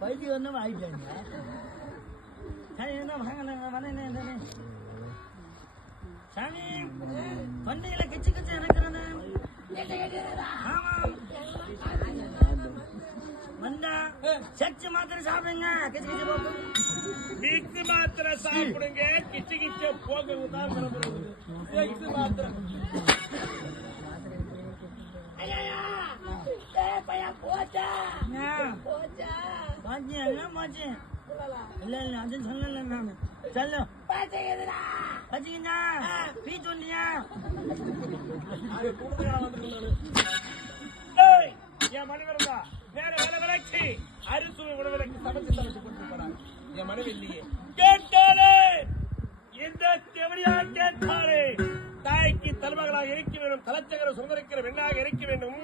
பைத்தி ஒன்றும் ஆயிட்டாங்க. சரி என்ன வாங்க சாமி தொண்டையில கிச்சு கிச்சு இருக்கிறது. ஆமாம் வந்தா சச்சு மாத்திரை சாப்பிடுங்க. கிச்சு கிச்சு போகும். மிக்ஸ் மாத்திரை சாப்பிடுங்க. கிச்சு கிச்ச போகுது தான் மிக்ஸ் மாத்திரை. போச்சா போச்சு எல்லாம் போச்சு. இல்ல இல்ல அது சொல்லல நானு. சொல்லு பச்சிக்கிட்டா பீச்சு வண்டியா என் மனைவருந்தா வேற வேலை விலைக்கு அரிசுவை உணவிலைக்கு சமைச்சு கொடுத்து போறாங்க. என் மனைவி இல்லையே கேட்டாலே இந்த தேவடியா கேட்டாலே தாய்க்கு தலைமகளாக இருக்க வேண்டும். தலைச்சகர சுமரிக்கிற பெண்ணாக இருக்க வேண்டும்.